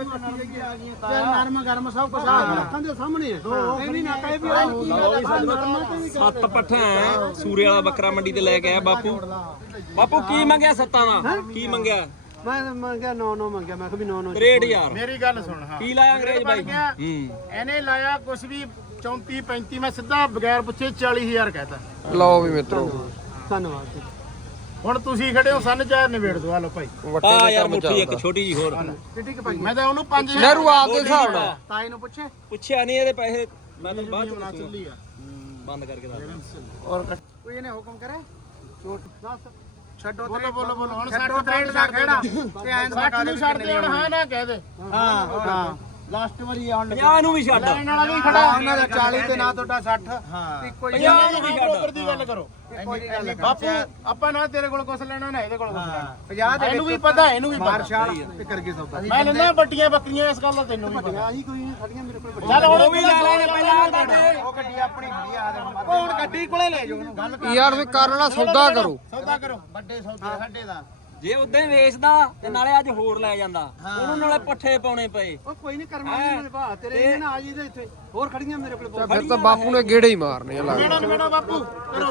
ਨਰਮ ਗਰਮ ਸਭ ਕੁਝ ਅੱਖਾਂ ਦੇ ਸਾਹਮਣੇ ਹੈ ਨਹੀਂ ਨਾ ਕਹੇ ਵੀ ਸੱਤ ਪੱਠਾ ਸੂਰੇ ਵਾਲਾ ਬੱਕਰਾ ਮੰਡੀ ਤੇ ਲੈ ਕੇ ਆਇਆ ਬਾਪੂ। ਬਾਪੂ ਕੀ ਮੰਗਿਆ ਸੱਤਾਂ ਦਾ? ਕੀ ਮੰਗਿਆ? ਮੈਂ ਮੰਗਿਆ 9 ਮੰਗਿਆ। ਮੈਂ ਕਿਹਾ ਵੀ 9 63,000। ਮੇਰੀ ਗੱਲ ਸੁਣ। ਹਾਂ ਕੀ ਲਾਇਆ ਅੰਗਰੇਜ਼ ਬਾਈ? ਇਹਨੇ ਲਾਇਆ ਕੁਛ ਵੀ 34 35 ਮੈਂ ਸਿੱਧਾ ਬਗੈਰ ਪੁੱਛੇ 40,000 ਕਹਿਤਾ। ਲਓ ਵੀ ਮਿੱਤਰੋ ਧੰਨਵਾਦ। ਹੁਣ ਤੁਸੀਂ ਖੜੇ ਹੋ ਸਨ ਚਾਰ ਨਿਬੇੜ ਦੋ। ਆ ਲੋ ਭਾਈ ਆ ਯਾਰ ਮੁੱਠੀ ਇੱਕ ਛੋਟੀ ਜੀ ਹੋਰ। ਮੈਂ ਤਾਂ ਉਹਨੂੰ 5000 ਨਹਿਰੂ ਆਪ ਦੇ ਹਿਸਾਬ ਨਾਲ ਤਾਈ ਨੂੰ ਪੁੱਛਿਆ ਨਹੀਂ ਇਹਦੇ ਪੈਸੇ। ਮੈਂ ਤਾਂ ਬਾਅਦ ਚ ਚੱਲੀ ਆ ਬੰਦ ਕਰਕੇ ਦੱਸ। ਔਰ ਕੋਈ ਇਹਨੇ ਹੁਕਮ ਕਰੇ ਦੱਸ ਛੱਡੋ ਬੋਲੋ ਹੁਣ 60 63 ਦਾ ਖੇੜਾ ਤੇ ਐਂ ਦਾ ਨੂੰ ਛੱਡ ਦੇ ਹੁਣ। ਹਾਂ ਨਾ ਕਹਿ ਦੇ। ਹਾਂ ਲਾਸਟ ਵਾਰੀ ਆਉਣ 50 ਨੂੰ ਵੀ ਛੱਡ। ਲੈਣ ਵਾਲਾ ਵੀ ਖੜਾ ਉਹਨਾਂ ਦਾ 40 ਤੇ ਨਾ ਤੁਹਾਡਾ 60। ਇੱਕੋ ਹੀ 50 ਨੂੰ ਵੀ ਬਰੋਬਰ ਛੱਡ। ਦੀ ਗੱਲ ਕਰੋ ਬਾਪੂ। ਆਪਾਂ ਨਾ ਤੇਰੇ ਕੋਲ ਕੁਛ ਲੈਣਾ ਨਾ ਇਹਦੇ ਕੋਲ ਕੁਛ ਲੈਣਾ। 50 ਦੇ ਇਹਨੂੰ ਵੀ ਪਤਾ ਇਹਨੂੰ ਵੀ ਪਤਾ। ਮਾਰਸ਼ਾਲ ਤੇ ਕਰ ਗਏ ਸੌਦਾ। ਮੈਂ ਲੈਣਾ ਵੱਡੀਆਂ ਬੱਕਰੀਆਂ ਇਸ ਗੱਲ ਦਾ ਤੈਨੂੰ ਵੀ ਪਤਾ। ਆਹੀ ਕੋਈ ਨਹੀਂ ਖੜੀਆਂ ਮੇਰੇ ਕੋਲ। ਚੱਲ ਹੁਣ ਵੀ ਲੈ ਲੈਣੇ ਪਹਿਲਾਂ ਤੁਹਾਡੇ। ਉਹ ਗੱਡੀ ਆਪਣੀ ਖੜੀ ਆ ਹੁਣ ਗੱਡੀ ਕੋਲੇ ਲੈ ਜਾਓ ਉਹਨੂੰ। ਗੱਲ ਯਾਰ ਵੀ ਕਰਨ ਵਾਲਾ ਸੌਦਾ ਕਰੋ। ਸੌਦਾ ਕਰੋ। ਵੱਡੇ ਸੌਦੇ ਸਾਡੇ ਦਾ ਜੇ ਉਦਾਂ ਹੀ ਵੇਚਦਾ ਤੇ ਨਾਲੇ ਅੱਜ ਹੋਰ ਲੈ ਜਾਂਦਾ। ਉਹਨੂੰ ਨਾਲੇ ਪੱਠੇ ਪਾਉਣੇ ਪਏ। ਉਹ ਕੋਈ ਨਹੀਂ ਕਰਮਾ ਨੇ ਭਾ ਤੇਰੇ ਇਹਨੇ ਨਾ ਆ ਜੀ ਦੇ ਇੱਥੇ ਹੋਰ ਖੜੀਆਂ ਮੇਰੇ ਕੋਲ। ਫਿਰ ਤਾਂ ਬਾਪੂ ਨੇ ਗੇੜੇ ਹੀ ਮਾਰਨੇ ਆ ਲੱਗਦਾ। ਮੇੜਾ ਬਾਪੂ ਕਰੋ।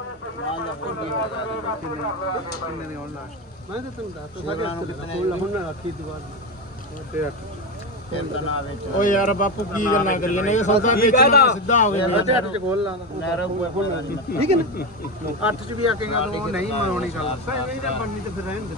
ਕਿੰਨੇ ਦੇ ਆਉਣ ਲਾਸਟ ਮੈਂ ਤਾਂ ਤੈਨੂੰ ਦੱਸ ਤਾ ਹੁਣ ਨਾ ਰੱਖੀ ਦੁਬਾਰਾ ਓ ਯਾਰ ਬਾਪੂ ਕੀ ਗੱਲਾਂ ਕਰੀਏ ਨੇ। ਇਹ ਸੌਦਾ ਵੇਚਣਾ ਸਿੱਧਾ ਹੋ ਗਿਆ। 8 ਚ ਖੋਲ ਲਾਂਦਾ ਠੀਕ ਹੈ ਨਾ 8 ਚ ਵੀ ਆਕੇਗਾ ਤਾਂ ਉਹ ਨਹੀਂ ਮਨਾਉਣੀ ਗੱਲ। ਐਵੇਂ ਤਾਂ ਬਣਨੀ ਤੇ ਫਿਰ ਰਹਿਣ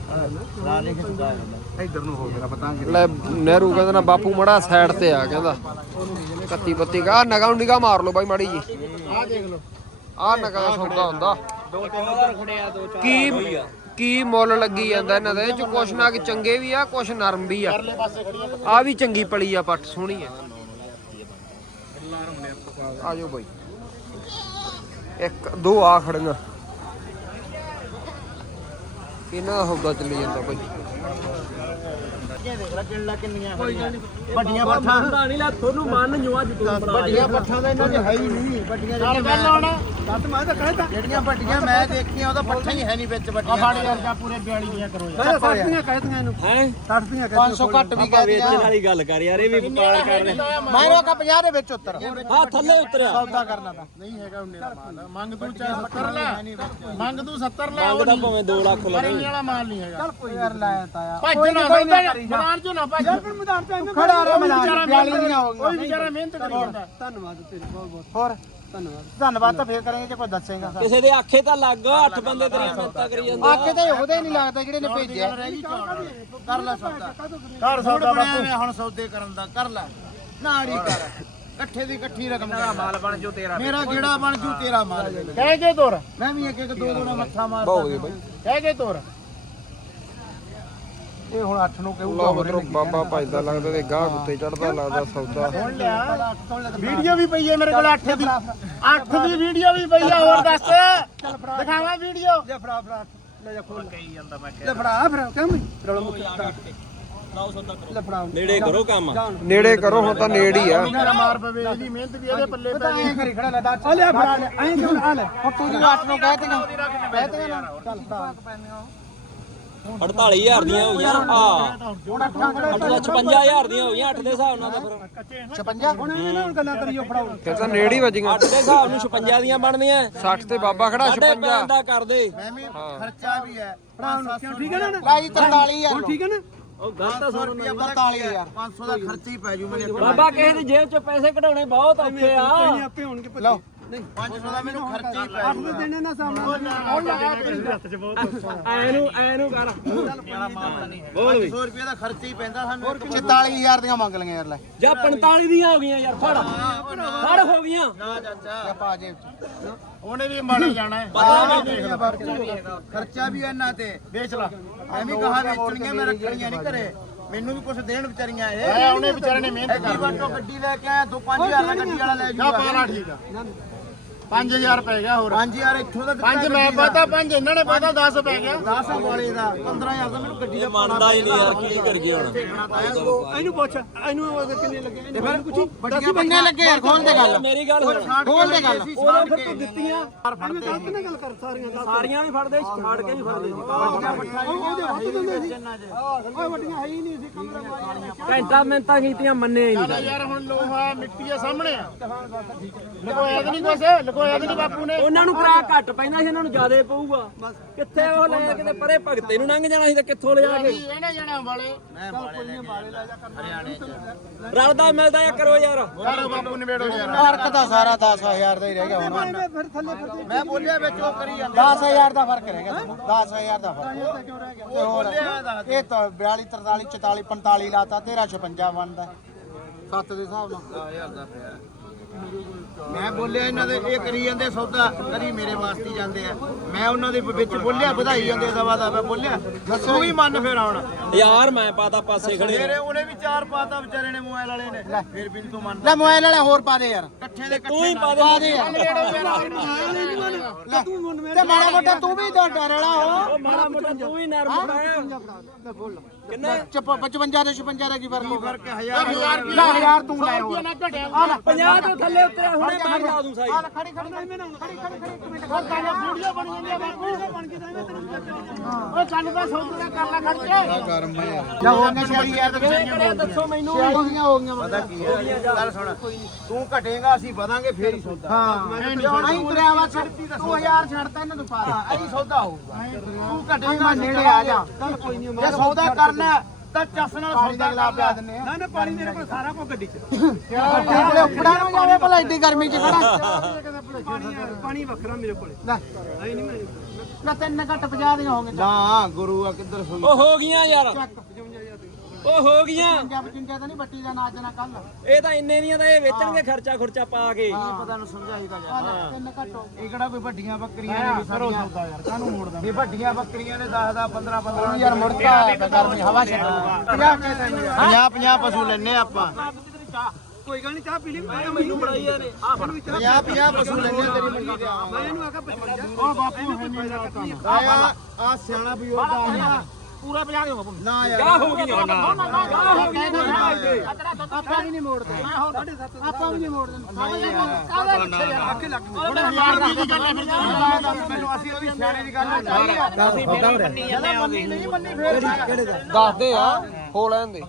ਦੇ। ਇੱਧਰ ਨੂੰ ਹੋ ਗਿਆ ਪਤਾ ਨਹੀਂ। ਲੈ ਨਹਿਰੂ ਕਹਿੰਦਾ ਨਾ ਬਾਪੂ ਮੜਾ ਸਾਈਡ ਤੇ ਆ ਕਹਿੰਦਾ 31 32 ਕਾ ਨਗਾ ਨੂੰ ਨਿਗਾ ਮਾਰ ਲਓ ਬਾਈ ਮਾੜੀ ਜੀ। ਆਹ ਦੇਖ ਲਓ ਆਹ ਨਗਾ ਦਾ ਸੌਦਾ ਹੁੰਦਾ। ਦੋ ਚੌਧਰ ਖੜਿਆ ਦੋ ਚਾਰ ਕੀ ਕੀ ਮੁੱਲ ਲੱਗੀ ਜਾਂਦਾ ਇਹਨਾਂ ਦੇ? ਇਹ ਚ ਕੁਛ ਨਾ ਕਿ ਚੰਗੇ ਵੀ ਆ ਕੁਛ ਨਰਮ ਵੀ ਆ। ਆ ਵੀ ਚੰਗੀ ਪਲੀ ਆ ਪੱਟ ਸੋਹਣੀ ਆ। ਆਜੋ ਬਾਈ ਇੱਕ ਦੋ ਆ ਖੜੀਆਂ ਇਹਨਾਂ ਦਾ ਸੌਦਾ ਚੱਲੀ ਜਾਂਦਾ ਬਾਈ। ਦੇਖ ਲੈ ਕਿੰਨਾ ਕਿੰਨੀਆਂ ਵੱਡੀਆਂ ਪੱਠਾਂ ਨਹੀਂ ਲੈ ਤੁਹਾਨੂੰ ਮੰਨ ਜੋ ਅੱਜ ਤੂੰ ਵੱਡੀਆਂ ਪੱਠਾਂ ਦਾ ਇਹਨਾਂ 'ਚ ਹੈ ਹੀ ਨਹੀਂ। ਵੱਡੀਆਂ ਨਾਲ ਗੱਲ ਆਉਣਾ ਦੱਸ ਮੈਂ ਤਾਂ ਕਹਿਤਾ ਜਿਹੜੀਆਂ ਵੱਡੀਆਂ ਮੈਂ ਦੇਖੀਆਂ ਉਹਦਾ ਪੱਠਾ ਹੀ ਹੈ ਨਹੀਂ ਵਿੱਚ ਵੱਡੀਆਂ। ਫਾੜੀ ਵਰਗਾ ਪੂਰੇ 42 ਦੀਆਂ ਕਰੋ ਯਾਰ। ਮੈਂ 60 ਦੀਆਂ ਕਹਿਤੀਆਂ ਇਹਨੂੰ ਹੈ 60 ਦੀਆਂ 500 ਘੱਟ ਵੀ ਕਹਿ ਵੇਚਣ ਵਾਲੀ ਗੱਲ ਕਰ ਯਾਰ। ਇਹ ਵੀ ਵਪਾਰ ਕਰ ਰਹੇ। ਮੈਂ ਰੋਕਾ 50 ਦੇ ਵਿੱਚ ਉੱਤਰ ਹਾਂ ਥੱਲੇ ਉਤਰਿਆ। ਸੌਦਾ ਕਰਨਾ ਤਾਂ ਨਹੀਂ ਹੈਗਾ ਉਹਨੇ ਦਾ ਮਾਲ। ਮੰਗ ਤੂੰ ਚਾਹੇ 70 ਲੈ ਮੰਗ ਤੂੰ 70 ਲੈ। ਉਹ ਮੰਗਦਾ ਭਾਵੇਂ 2 ਲੱਖ ਪਰ ਲੈ। ਇੰਨੇ ਵਾਲਾ ਮਾਲ ਨਹੀਂ ਹੈਗਾ। ਚੱਲ ਕੋਈ ਯਾਰ ਲਾਇਆ ਤਾਇਆ ਭੱਜ ਨਾ ਮੈਦਾਨ ਚੋਂ ਨਾ ਭੱਜ। ਮੈਦਾਨ ਤੇ ਖੜਾ ਰਿਹਾ ਮੈਦਾਨ 42 ਦੀਆਂ ਹੋ ਕੋਈ ਗਈਆਂ। ਵਿਚਾਰਾ ਮਿਹਨਤ ਕਰੀ ਜਾਂਦਾ। ਧੰਨਵਾਦ ਤੇਰੇ ਬਹੁਤ ਬਹੁਤ ਹੋਰ ਧੰਨਵਾਦ ਤਾਂ ਫੇਰ ਕਰਾਂਗੇ ਜੇ ਕੋਈ ਦੱਸੇਗਾ। ਕਿਸੇ ਦੇ ਆਖੇ ਤਾਂ ਲੱਗ 8 ਬੰਦੇ ਤੇਰੀ ਮਿਹਨਤਾਂ ਕਰੀ ਜਾਂਦੇ। ਆਖੇ ਤਾਂ ਉਹਦੇ ਨਹੀਂ ਲੱਗਦਾ ਜਿਹੜੇ ਨੇ ਭੇਜਿਆ। ਕਰ ਲੈ ਸੌਦਾ ਘਰ ਸੌਦਾ ਬਾਪੂ ਹੁਣ ਸੌਦੇ ਕਰਨ ਦਾ ਕਰ ਲੈ ਨਾੜੀ ਕਰ ਇਕੱਠੇ ਦੀ ਇਕੱਠੀ ਰਕਮ ਮੇਰਾ ਮਾਲ ਬਣ ਜੂ ਤੇਰਾ। ਮੇਰਾ ਜਿਹੜਾ ਬਣ ਜੂ ਤੇਰਾ ਮਾਲ। ਕਹਿ ਕੇ ਤੋਰ। ਮੈਂ ਵੀ ਇੱਕ ਇੱਕ ਦੋ ਦੋ ਨਾਲ ਮੱਥਾ ਮਾਰਦਾ। ਬਹੁਤ ਵਧੀਆ ਬਾਈ। ਕਹਿ ਕੇ ਤੋਰ। ਇਹ ਹੁਣ 8 ਨੂੰ ਕਹੂਗਾ। ਲਓ ਮਿੱਤਰੋ ਬਾਬਾ ਭਜਦਾ ਲੱਗਦਾ ਤੇ ਗਾਹ ਉੱਤੇ ਚੜਦਾ ਲੱਗਦਾ ਸੌਦਾ। ਸੁਣ ਲਿਆ ਵੀਡੀਓ ਵੀ ਪਈ ਹੈ ਮੇਰੇ ਕੋਲ 8 ਦੀ। 8 ਦੀ ਵੀਡੀਓ ਵੀ ਪਈ ਆ। ਹੋਰ ਦੱਸ ਦਿਖਾਵਾਂ ਵੀਡੀਓ। ਲੈ ਫੜਾ ਫੜਾ ਲੈ ਜਾ ਖੋਲ ਕਹੀ ਜਾਂਦਾ ਮੈਂ ਲੈ ਫੜਾ ਫਿਰ ਕਿਉਂ ਵੀ ਰੌਲਾ ਮੁੱਕ ਲੈ ਫੜਾ ਨੇੜੇ ਕਰੋ ਕੰਮ। ਨੇੜੇ ਕਰੋ ਹੁਣ ਤਾਂ ਨੇੜ ਹੀ ਆ। ਮੇਰਾ ਮਾਰ ਪਵੇ ਇਹਦੀ ਮਿਹਨਤ ਵੀ ਇਹਦੇ ਪੱਲੇ ਪੈ ਐਂ ਕਰੀ ਖੜਾ ਲੈ ਦਾ ਆ ਲੈ ਫੜਾ ਲੈ ਐਂ ਕਿਉਂ ਆ ਲੈ ਹੁਣ ਤੂੰ ਜਿਹੜਾ 8 ਨੂੰ ਕਹਿ ਤੇਗਾ ਨਾ ਚੱਲ ਫੜਾ 48000 ਦੀਆਂ ਹੋ ਗਈਆਂ। ਆ ਹੁਣ 8 ਖੜਾ 56000 ਦੀਆਂ ਹੋ ਗਈਆਂ 8 ਦੇ ਹਿਸਾਬ ਨਾਲ ਤਾਂ ਫਿਰ 56 ਹੁਣ ਇਹਨਾਂ ਨਾਲ ਗੱਲਾਂ ਕਰੀਓ ਫੜਾਓ। ਫਿਰ ਤਾਂ ਨੇੜ ਹੀ ਵੱਜੀਆਂ। 8 ਦੇ ਹਿਸਾਬ ਨੂੰ 56 ਦੀਆਂ ਬਣਦੀਆਂ। 60 ਤੇ ਬਾਬਾ ਖੜਾ 56। ਦਾ ਕਰਦੇ। ਮੈਂ ਵੀ ਖਰਚਾ ਵੀ ਹੈ ਫੜਾ ਹੁਣ ਕਿਉਂ ਠੀਕ ਹੈ ਨਾ ਲਾਈ 43000 ਹੁਣ ਠੀਕ ਹੈ ਨਾ। ਉਹ ਗੱਲ ਤਾਂ ਸੁਣ। 42000 500 ਦਾ ਖਰਚਾ ਹੀ ਪੈ ਜੂ ਮੈਨੂੰ। ਬਾਬਾ ਕਿਸੇ ਦੀ ਜੇਬ ਚੋਂ ਪੈਸੇ ਕਢਾਉਣੇ ਬਹੁਤ ਔਖੇ ਆ। ਆਪੇ ਹੋਣਗੇ ਲਓ ਨਹੀਂ 500 ਦਾ ਮੈਨੂੰ ਖਰਚਾ ਹੀ ਪੈ ਜੂ। 8 ਦੇ ਦੇਣੇ ਨਾ ਸਾਹਮਣੇ ਐ ਨੂੰ ਕਰ। ਬੋਲ 500 ਰੁਪਏ ਦਾ ਖਰਚਾ ਹੀ ਪੈਂਦਾ ਸਾਨੂੰ। 44000 ਦੀਆਂ ਮੰਗ ਲਈਆਂ ਯਾਰ ਲੈ ਜਾਂ 45 ਦੀਆਂ ਹੋ ਗਈਆਂ ਯਾਰ। ਫੜ ਫੜ ਹੋ ਗਈਆਂ। ਨਾ ਚਾਚਾ ਪਾ ਜੇਬ ਚ ਉਹਨੇ ਵੀ ਮਾੜਾ ਜਾਣਾ ਹੈ। ਖਰਚਾ ਵੀ ਇਹਨਾਂ ਤੇ ਵੇਚ ਲਾ। ਮੈਂ ਵੀ ਕਹਾ ਵੇਚਣੀਆਂ ਮੈਂ ਰੱਖਣੀਆਂ ਨਹੀਂ ਘਰੇ। ਮੈਨੂੰ ਵੀ ਕੁਝ ਦੇਣ ਵਿਚਾਰੀਆਂ ਐ ਉਹਨੇ ਵਿਚਾਰੇ ਨੇ ਮਿਹਨਤ ਐਡੀ ਵੱਟੋ ਗੱਡੀ ਲੈ ਕੇ ਆਇਆ 2-5000 ਦਾ ਗੱਡੀ ਵਾਲਾ ਲੈ ਜਾ ਜੂਗਾ। ਪਾਲਾ ਠੀਕ ਆ। 5000 ਪੈ ਗਿਆ ਹੋਰ। 5000 ਇੱਥੋਂ ਦਾ 5 ਮੈਂ ਪਤਾ 5 ਇਹਨਾਂ ਨੇ ਪਤਾ 10 ਪੈ ਗਿਆ। 10 ਵਾਲੇ ਦਾ 15000 ਦਾ ਮੈਨੂੰ ਗੱਡੀ ਦਾ ਮੰਨਦਾ ਹੀ ਨਹੀਂ ਯਾਰ। ਕੀ ਕਰੀਏ ਹੁਣ? ਇਹਨੂੰ ਪੁੱਛ ਇਹਨੂੰ ਕਿੰਨੇ ਲੱਗੇ ਇਹਨੂੰ ਪੁੱਛੀ ਵੱਡੀਆਂ ਕਿੰਨੇ ਲੱਗੇ ਯਾਰ ਖੋਲ ਦੇ ਗੱਲ ਮੇਰੀ ਗੱਲ ਸੁਣ। ਖੋਲ ਦੇ ਗੱਲ ਉਹ ਫਿਰ ਤੂੰ ਦਿੱਤੀਆਂ ਗਲਤ ਨਾ ਗੱਲ ਕਰ ਸਾਰੀਆਂ ਵੀ ਫੜਦੇ ਛਾੜ ਕੇ ਵੀ ਫੜਦੇ ਸੀ। ਵੱਡੀਆਂ ਹੈ ਹੀ ਨਹੀਂ ਸੀ 15 ਘੰਟਾ ਮਿੰਟਾਂ ਕੀਤੀਆਂ ਮੰਨੇ ਹੀ ਨਹੀਂ ਯਾਰ ਹੁਣ ਲੋਹਾ ਮਿੱਟੀ ਆ ਸਾਹਮਣੇ ਆ ਲਗੋਇਆ ਤਾਂ ਨਹੀਂ ਕੁਛ ਲਗੋਇਆ ਤਾਂ ਨਹੀਂ ਬਾਪੂ ਨੇ ਉਹਨਾਂ ਨੂੰ ਕਿਰਾਇਆ ਘੱਟ ਪੈਂਦਾ ਸੀ ਇਹਨਾਂ ਨੂੰ ਜ਼ਿਆਦਾ ਪਊਗਾ ਕਿੱਥੇ ਉਹ ਲੈ ਕਿਤੇ ਪਰੇ ਭਗਤੇ ਨੂੰ ਲੰਘ ਜਾਣਾ ਸੀ ਤਾਂ ਕਿੱਥੋਂ ਲਿਆ ਕੇ ਇਹਨੇ ਜਣਾ ਵਾਲੇ ਰਲਦਾ ਮਿਲਦਾ ਆ ਕਰੋ ਯਾਰ ਯਾਰ ਬਾਪੂ ਨਿਬੇੜੋ ਯਾਰ ਫਰਕ ਤਾਂ ਸਾਰਾ 10000 ਦਾ ਹੀ ਰਹਿ ਗਿਆ ਹੁਣ ਮੈਂ ਬੋਲਿਆ ਵਿੱਚ ਉਹ ਕਰੀ ਜਾਂਦਾ 10000 ਦਾ ਫਰਕ ਰਹਿ ਗਿਆ 10000 ਦਾ ਫਰਕ ਤੇ ਹੋਰ ਇਹ ਤਾਂ 42 43 44 45 ਲਾਤਾ 13 56 ਬਣਦਾ 7 ਦੇ ਹਿਸਾਬ ਨਾਲ 10000 ਦਾ ਪਿਆ ਮੈਂ ਬੋਲਿਆ ਇਹਨਾਂ ਦੇ ਇਹ ਕਰੀ ਜਾਂਦੇ ਸੌਦਾ ਕਰੀ ਮੇਰੇ ਵਾਸਤੇ ਜਾਂਦੇ ਆ ਮੈਂ ਉਹਨਾਂ ਦੇ ਵਿੱਚ ਬੋਲਿਆ ਵਧਾਈ ਜਾਂਦੇ ਦਵਾ ਦਾ ਮੈਂ ਬੋਲਿਆ ਤੂੰ ਵੀ ਮੰਨ ਫਿਰ ਆਉਣ ਯਾਰ ਮੈਂ ਪਾਤਾ ਪਾਸੇ ਖੜੇ ਮੇਰੇ ਉਹਨੇ ਵੀ 4 ਪਾਤਾ ਵਿਚਾਰੇ ਨੇ ਮੋਬਾਈਲ ਵਾਲੇ ਨੇ ਫਿਰ ਵੀ ਤੂੰ ਮੰਨ ਲੈ ਮੋਬਾਈਲ ਵਾਲੇ ਹੋਰ ਪਾ ਦੇ ਯਾਰ ਇਕੱਠੇ ਦੇ ਤੂੰ ਹੀ ਪਾ ਦੇ ਯਾਰ ਤੇ ਮਾੜਾ ਮੋਟਾ ਤੂੰ ਵੀ ਡਰ ਵਾਲਾ ਹੋ ਉਹ ਮਾੜਾ ਮੋਟਾ ਤੂੰ ਹੀ ਨਰਮ ਪਾਇਆ ਕਿੰਨਾ 55 ਦੇ 56 ਦਾ ਕੀ ਫਰਕ ਹੈ 1000 ਤੂੰ ਲੈ ਹੋਰ 50 ਤੋਂ ਥੱਲੇ ਉਤਰਿਆ ਹੁਣੇ ਮੈਂ ਲਾ ਦੂੰ ਸਾਈ ਖੜੀ ਮੈਨੂੰ ਖੜੀ ਵੀਡੀਓ ਬਣ ਜਾਂਦੀ ਆ ਬਾਪੂ ਓਏ ਕੰਨ ਦਾ ਸੌਦਾ ਕਰ ਲੈ ਖਰਚੇ ਗਰਮ ਹੈ ਜਾ ਹੋ ਗਿਆ 46000 ਦੇ ਕਿਹੜੇ ਦੱਸੋ ਮੈਨੂੰ ਹੋ ਗਈਆਂ ਪਤਾ ਕੀ ਹੈ ਗੱਲ ਸੁਣ ਤੂੰ ਘਟੇਗਾ ਅਸੀਂ ਵਧਾਂਗੇ ਫੇਰ ਹੀ ਸੌਦਾ ਹਾਂ ਨਹੀਂ ਤੁਰਿਆ ਵਾ ਛੱਡਤੀ ਤਾਂ 2000 ਛੱਡਤਾ ਇਹਨਾਂ ਨੂੰ ਪਾ ਐਂ ਸੌਦਾ ਹੋਊਗਾ ਤੂੰ ਘਟੇਗਾ ਨੇੜੇ ਆ ਜਾ ਜੇ ਸੌਦਾ ਕਰਨਾ ਤਾਂ ਚੱਸ ਨਾਲ ਸੌਦਾ ਲਾ ਪਿਆ ਦਿੰਨੇ ਆ ਨਾ ਪਾਣੀ ਮੇਰੇ ਕੋਲ ਸਾਰਾ ਕੁਝ ਗੱਡੀ 'ਚ ਕੋਲੇ ਉੱਪੜਾ ਨਾ ਜਾਵੇ ਭਲਾ ਏਡੀ ਗਰਮੀ 'ਚ ਖੜਾ ਪਾਣੀ ਵੱਖਰਾ ਮੇਰੇ ਕੋਲੇ ਲੈ ਨਹੀਂ ਮੈਂ ਨਾ 3 ਘੱਟ 50 ਦੀਆਂ ਹੋਣਗੇ ਨਾ ਗੁਰੂ ਆ ਕਿੱਧਰ ਸੁਣੀ ਉਹ ਹੋ ਗਈਆਂ ਯਾਰ ਉਹ ਹੋ ਗਈਆਂ 55 ਤਾਂ ਨਹੀਂ ਬੱਟੀ ਦਾ ਨਾਚ ਨਾ ਕੱਲ ਇਹ ਤਾਂ ਇੰਨੇ ਦੀਆਂ ਤਾਂ ਇਹ ਵੇਚਣਗੇ ਖਰਚਾ ਖੁਰਚਾ ਪਾ ਕੇ ਪਤਾ ਨੂੰ ਸਮਝਾਈਦਾ ਯਾਰ 3 ਘੱਟ ਇਹ ਕਿਹੜਾ ਕੋਈ ਵੱਡੀਆਂ ਬੱਕਰੀਆਂ ਨੇ ਵੀ ਸਾਰੀਆਂ ਯਾਰ ਕਾਹਨੂੰ ਮੋੜਦਾ ਇਹ ਵੱਡੀਆਂ ਬੱਕਰੀਆਂ ਨੇ 10 15 15 ਯਾਰ ਮੁੜਦਾ ਗਰਮੀ ਹਵਾ ਛੱਡੂਗਾ 50 ਪਸ਼ੂ ਲੈਣੇ ਆਪਾਂ ਕੋਈ ਗੱਲ ਨਹੀਂ ਚਾਹ ਪੀ ਲਈ ਮੈਨੂੰ ਬਣਾਈਆਂ ਨੇ ਆ ਫੜ 50 ਪਸ਼ੂ ਲੈਣੇ ਤੇਰੀ ਮੰਡੀ ਤੇ ਮੈਂ ਇਹਨੂੰ ਆਖਾ 55 ਉਹ ਬਾਪੂ ਹੈ ਨਹੀਂ ਆ ਸਿਆਣਾ ਵੀ ਉਹਦਾ ਆਇਆ ਪੂਰਾ 50 ਦੇ ਬਾਪੂ ਨਾ ਯਾਰ ਕਿਆ ਹੋ ਗਈਆਂ ਆਪਾਂ ਵੀ ਨਹੀਂ ਮੋੜਦੇ ਆਪਾਂ ਵੀ ਨਹੀਂ ਮੋੜਦੇ ਆਖੇ ਲੱਗ ਹੁਣ ਹਜ਼ਾਰ ਦੀ ਗੱਲ ਹੈ ਫਿਰ ਮੈਨੂੰ ਅਸੀਂ ਉਹਦੀ ਸਿਆਣੇ ਦੀ ਗੱਲ ਨਹੀਂ ਮੰਨੀ ਫੇਰ ਦੱਸਦੇ ਆ ਹੋ ਲੈਣ ਦੇ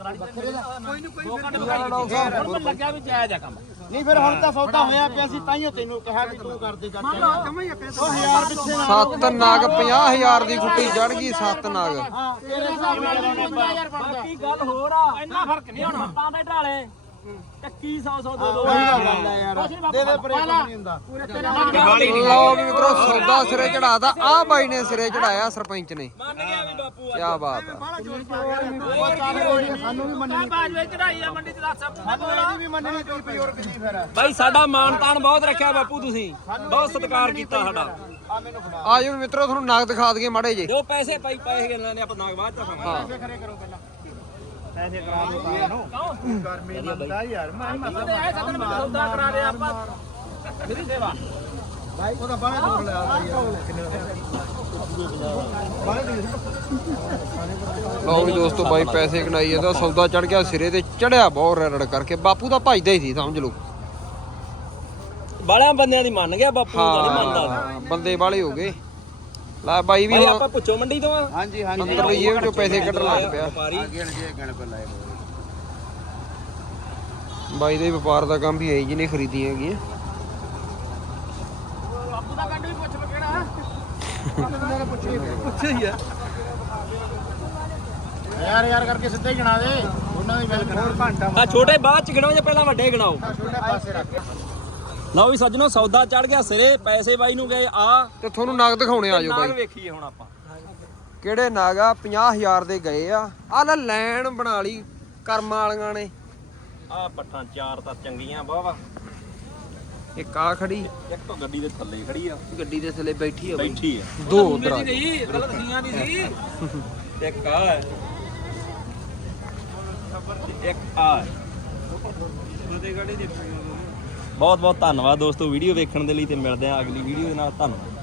ਲੱਗਿਆ ਵੀ ਜਾਇਜ਼ ਆ ਕੰਮ ਨਹੀਂ ਫਿਰ ਹੁਣ ਤਾਂ ਸੌਦਾ ਹੋਇਆ ਪਿਆ ਸੀ ਤਾਈਓ ਤੈਨੂੰ ਕਿਹਾ ਕਿ ਤੂੰ ਕਰਦੇ ਚਾਚਾ ਉਹ ਹਜ਼ਾਰ ਪਿੱਛੇ ਨਾ 7 ਨਗ 50000 ਦੀ ਗੁੱਟੀ ਚੜ ਗਈ 7 ਨਗ ਹਾਂ ਤੇਰੇ ਹਿਸਾਬ ਨਾਲ 50000 ਬਣਦਾ ਬਾਕੀ ਗੱਲ ਹੋਰ ਆ ਇੰਨਾ ਫਰਕ ਨਹੀਂ ਹੋਣਾ ਤਾਂ ਦੇ ਢਾਲੇ 2100 ਦੇ ਦੋ ਦੇ ਦੇ ਪਰੇ ਨਹੀਂ ਹੁੰਦਾ ਲਓ ਵੀ ਮਿੱਤਰੋ ਸੌਦਾ ਸਿਰੇ ਚੜਾਤਾ ਆ ਬਾਈ ਨੇ ਸਿਰੇ ਚੜਾਇਆ ਸਰਪੰਚ ਨੇ ਮੰਨ ਗਿਆ ਵੀ ਬਾਪੂ ਕੀ ਬਾਤ ਆ ਸਾਨੂੰ ਵੀ ਮੰਨਣੀ ਬਾਜਵੇ ਚੜਾਈ ਆ ਮੰਡੀ ਚ ਦੱਸ ਸਾਨੂੰ ਵੀ ਮੰਨਣੀ ਕੋਈ ਬਜ਼ੁਰਗ ਨਹੀਂ ਫਿਰ ਬਾਈ ਸਾਡਾ ਮਾਣ ਤਾਣ ਬਹੁਤ ਰੱਖਿਆ ਬਾਪੂ ਤੁਸੀਂ ਬਹੁਤ ਸਤਿਕਾਰ ਕੀਤਾ ਸਾਡਾ ਆ ਮੈਨੂੰ ਫੜਾ ਆ ਜਾਓ ਮਿੱਤਰੋ ਤੁਹਾਨੂੰ ਨਗ ਦਿਖਾ ਦਈਏ ਮਾੜੇ ਜੇ ਜੋ ਪੈਸੇ ਪਾਈ ਪੈਸੇ ਗੱਲਾਂ ਨੇ ਆਪਾਂ ਨਾਗ ਬਾਅਦ ਚ ਖਾਵਾਂਗੇ ਪੈਸੇ ਖਰੇ ਕਰੋ ਪਹਿਲਾਂ ਪੈਸੇ ਕਰਾ ਦਿਓ ਤਾਂ ਨੂੰ ਗਰਮੀ ਮੰਦਾ ਯਾਰ ਮੈਂ ਇਹ ਸਦਨ ਵਿੱਚ ਸੌਦਾ ਕਰਾ ਲਿਆ ਆਪਾਂ ਮੇਰੀ ਸੇਵਾ ਭਾਈ ਉਹਦਾ ਬਾਹਰ ਤੋੜ ਲਿਆ ਲਓ ਵੀ ਦੋਸਤੋ ਬਾਈ ਪੈਸੇ ਕਢਾਈ ਜਾਂਦਾ ਸੌਦਾ ਚੜ ਗਿਆ ਸਿਰੇ ਤੇ ਚੜਿਆ ਬਹੁਤ ਰੜ ਕਰਕੇ ਬਾਪੂ ਤਾਂ ਭਜਦਾ ਹੀ ਸੀ ਸਮਝ ਲਓ ਬਾਲਿਆਂ ਬੰਦਿਆਂ ਦੀ ਮੰਨ ਗਿਆ ਬਾਪੂ ਦਾ ਨਹੀਂ ਮੰਨਦਾ ਹਾਂ ਬੰਦੇ ਵਾਲੇ ਹੋ ਗਏ ਲੈ ਬਾਈ ਵੀ ਭਾਈ ਹੁਣ ਆਪਾਂ ਪੁੱਛੋ ਮੰਡੀ ਤੋਂ ਆ ਹਾਂਜੀ ਹਾਂਜੀ ਅੰਦਰ ਲਈਏ ਵਿੱਚੋਂ ਪੈਸੇ ਕੱਢਣ ਲੱਗ ਪਿਆ ਵਪਾਰੀ ਗਣ ਪੇ ਲਾਏ ਬਾਈ ਦੇ ਵਪਾਰ ਦਾ ਕੰਮ ਵੀ ਹੈ ਜਿਹਨੇ ਖਰੀਦੀਆਂ ਹੈਗੀਆਂ ਬਾਪੂ ਦਾ ਕੰਡ ਵੀ ਪੁੱਛ ਲੋ ਕਿਹੜਾ ਪੁੱਛੇ ਹੀ ਯਾਰ ਕਰਕੇ ਸਿੱਧੇ ਗਿਣਾ ਦੇ ਉਹਨਾਂ ਦੀ ਗੱਲ ਹੋਰ ਘੰਟਾ ਆ ਛੋਟੇ ਬਾਅਦ ਚ ਗਿਣਾਓ ਜਾਂ ਪਹਿਲਾਂ ਵੱਡੇ ਗਿਣਾਓ ਛੋਟੇ ਪਾਸੇ ਰੱਖ ਲਓ ਵੀ ਸੱਜਣੋ ਸੌਦਾ ਚੜ ਗਿਆ ਸਿਰੇ ਪੈਸੇ ਬਾਈ ਨੂੰ ਗਏ ਆ ਤੇ ਤੁਹਾਨੂੰ ਨਗ ਦਿਖਾਉਣੇ ਆ ਜਾਓ ਨਾਗ ਬਾਈ ਵੇਖੀਏ ਹੁਣ ਆਪਾਂ ਕਿਹੜੇ ਨਗ ਆ 50000 ਦੇ ਗਏ ਆ ਆ ਲੈ ਲੈਣ ਬਣਾ ਲਈ ਕਰਮਾਂ ਵਾਲੀਆਂ ਨੇ ਆ ਪੱਠਾਂ ਚਾਰ ਤਾਂ ਚੰਗੀਆਂ ਵਾਵਾ ਇੱਕ ਆ ਖੜੀ ਇੱਕ ਤਾਂ ਗੱਡੀ ਦੇ ਥੱਲੇ ਖੜੀ ਆ ਗੱਡੀ ਦੇ ਥੱਲੇ ਬੈਠੀ ਆ ਬਾਈ ਬੈਠੀ ਆ ਦੋ ਉਧਰ ਆ ਨਹੀਂ ਗਲਤ ਸੀਆਂ ਦੀ ਸੀ ਇੱਕ ਆ ਹੈ ਇੱਕ ਆ ਹੈ ਬਹੁਤ ਬਹੁਤ ਧੰਨਵਾਦ ਦੋਸਤੋ ਵੀਡੀਓ ਵੇਖਣ ਦੇ ਲਈ ਤੇ ਮਿਲਦੇ ਆ ਅਗਲੀ ਵੀਡੀਓ ਦੇ ਨਾਲ ਧੰਨਵਾਦ